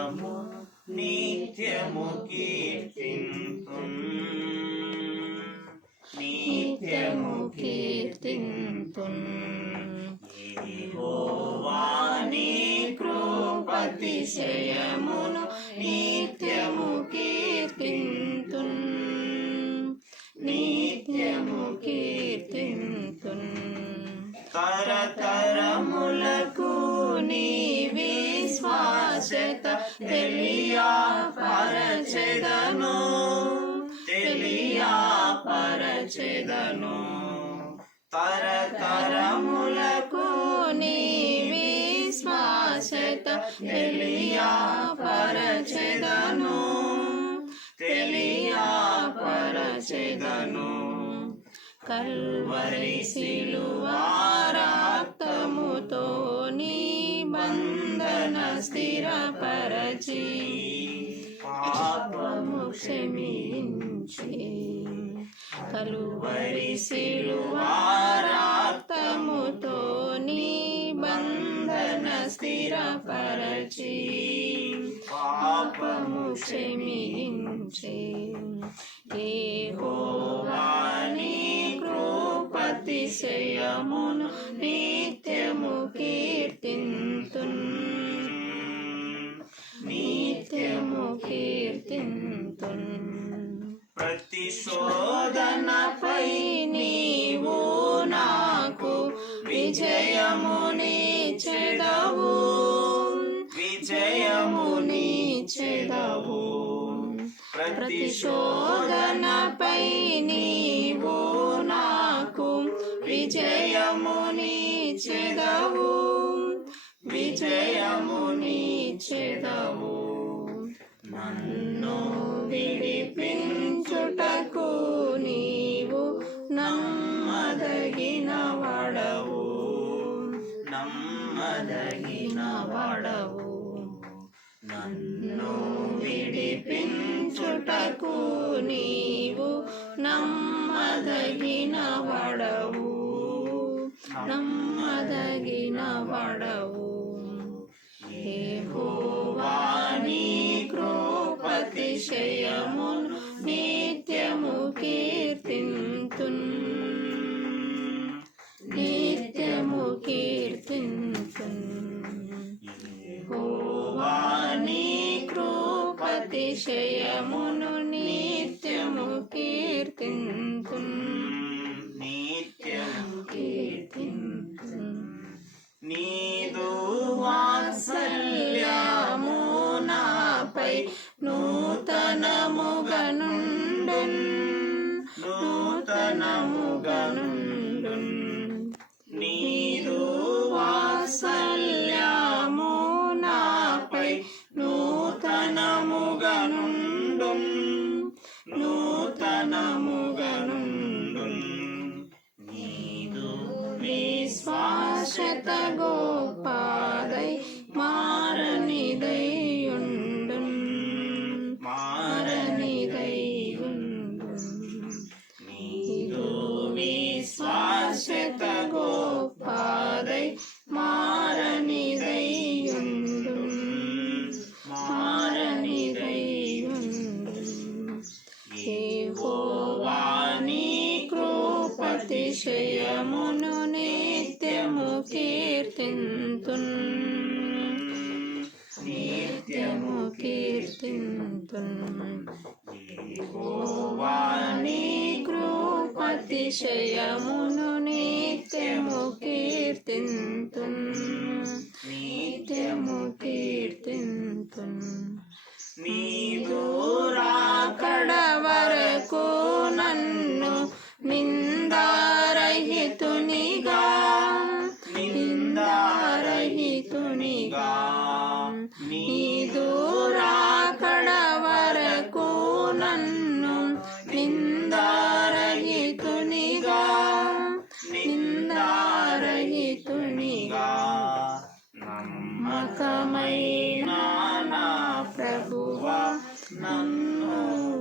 అతిశయము నిత్యము కీర్తింతున్ నిత్యము కీర్తింతున్ యెహోవా నీ కృపాతిశయమును నిత్యము కీర్తింతున్ నిత్యము కీర్తింతున్ తరతరములకు నీ విశ్వాసత తెలియపరచెదను తెలియపరచెదను తరతరములకు నీ విశ్వాసత తెలియపరచెదను తెలియపరచెదను కల్వరి సిలువ రక్తముతో నీ బంధన స్థిరపరచి పాపము క్షమించి కల్వరి సిలువ రక్తముతో నీ బంధన స్థిరపరచి పాపము క్షమించి యెహోవా నీ కృపాతిశయమును నిత్యము కీర్తింతున్ నిత్యము కీర్తింతున్ ప్రతి శోధనపై నీవు నాకు విజయమునిచ్చెదవు విజయమునిచ్చెదవు ప్రతి శోధనపై నీవు నాకు విజయమునిచ్చెదవు విజయమునిచ్చెదవు నన్ను విడిపించుటకు నీవు నమ్మదగిన వాడవు నమ్మదగిన వాడవు నన్ను విడిపించుటకు నీవు నమ్మదగిన వాడవు నమ్మదగిన వాడవు యెహోవా నీ కృపాతిశయమును నిత్యము కీర్తింతున్ నిత్యము కీర్తింతున్ యెహోవా నీ కృపాతిశయమును నిత్యము కీర్తింతున్ నిత్యము కీర్తింతున్ నీదు వాత్సల్యము నాపై నూతనముగా నుండున్ నూతనముగా నుండున్ నీదు వాత్సల్యము నాపై నూతనముగా నుండున్ నూతనముగా నుండున్ నీదు విశ్వాసత గోపాదై మారనిదైయుండున్ మారనిదైయుండున్ నీదు విశ్వాసత గోపాదై మారనిదైయుండున్ మారనిదైయుండున్ యెహోవా నీ కృపాతిశయమును నిత్యము కీర్తింతున్ నిత్యము కీర్తింతున్ యెహోవా నీ కృపాతిశయమును నిత్యము కీర్తింతున్ నిత్యము కీర్తింతున్ నీదు రాకడ వరకు నన్ను నిందారహితునిగా నిందారహితునిగా నీదు రాకడ వరకు నన్ను నిందారహితునిగా నిందారహితునిగా నమ్మకమైన నా ప్రభువా నన్ను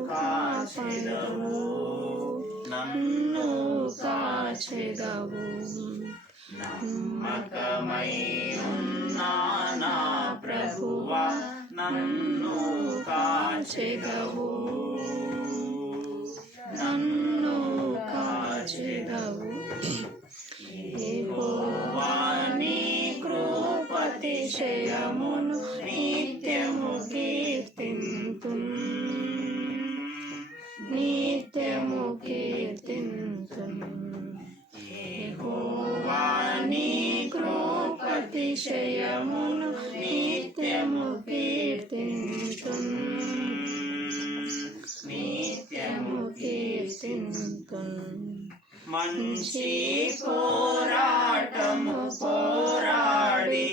కాచెదవు నన్ను కాచెదవు నమ్మకమై ఉన్న నా ప్రభువా నన్ను కాచెదవు, నన్ను కాచెదవు. యెహోవా నీ కృపాతిశయమును నిత్యము కీర్తింతున్, నిత్యము కీర్తింతున్. యెహోవా నీ కృపాతిశయమును నిత్యము కీర్తింతున్, నిత్యము కీర్తింతున్. మంచి పోరాటము పోరాడి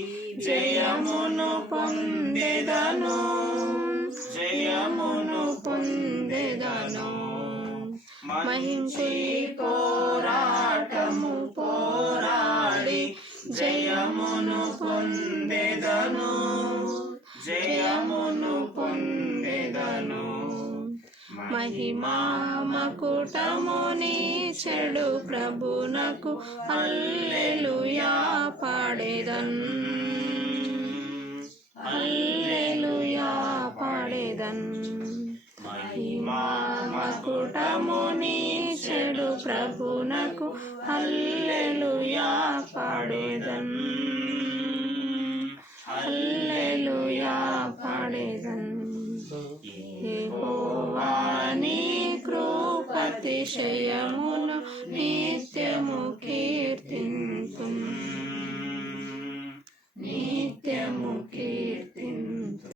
జయమును పొందెదను, జయమును పొందెదను. మంచి పోరాటము పోరాడి జయమును పొందెదను, జయమును పొందెదను. మహిమా మకుటముని చెడు ప్రభునకు హల్లెలూయా పాడెదన్, హల్లెలూయా పాడెదన్. మహిమా మకుటముని చెడు ప్రభునకు హల్లెలూయా పాడెదన్, హల్లెలూయా పాడెదన్. యెహోవా నీ కృపాతిశయమును నిత్యము కీర్తింతున్.